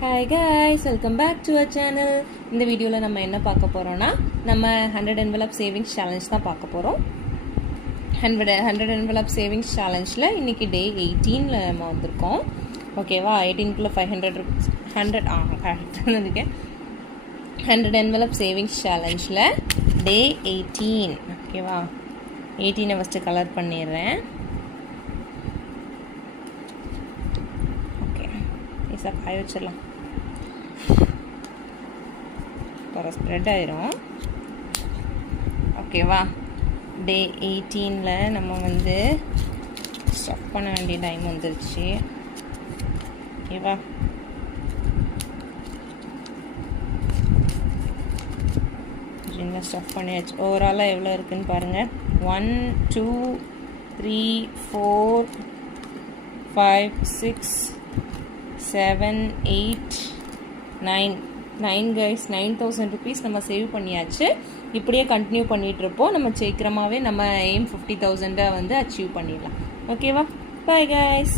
Hi guys, welcome back to our channel. இந்த வீடியோல நம்ம என்ன பார்க்க போறோம்னா நம்ம 100 envelope savings challenge தான் பார்க்க போறோம். 100 envelope savings challengeல இன்னைக்கு day 18ல நம்ம வந்திருக்கோம். ஓகேவா? 18 குள்ள 500 rupees 100 100 envelope savings challengeல day 18. ஓகேவா? 18 ஃபர்ஸ்ட் கலர் பண்ணிடுறேன். காய வச்சிடலாம். ஸ்ப்ரெட் ஆயிரும். ஓகேவா? டே 18ல் நம்ம வந்து ஸ்டஃப் பண்ண வேண்டிய டைம் வந்துருச்சு. ஓகேவா? ஸ்டஃப் பண்ணியாச்சு. ஓவராலாக எவ்வளோ இருக்குதுன்னு பாருங்கள். 1 2 3 4 5 6 7 8 9 guys, 9,000 rupees நம்ம சேவ் பண்ணியாச்சு. இப்படியே கண்டினியூ பண்ணிகிட்ருப்போம். நம்ம சீக்கிரமாகவே நம்ம எய்ம் 50,000 வந்து அச்சீவ் பண்ணிடலாம். ஓகேவா? Bye guys.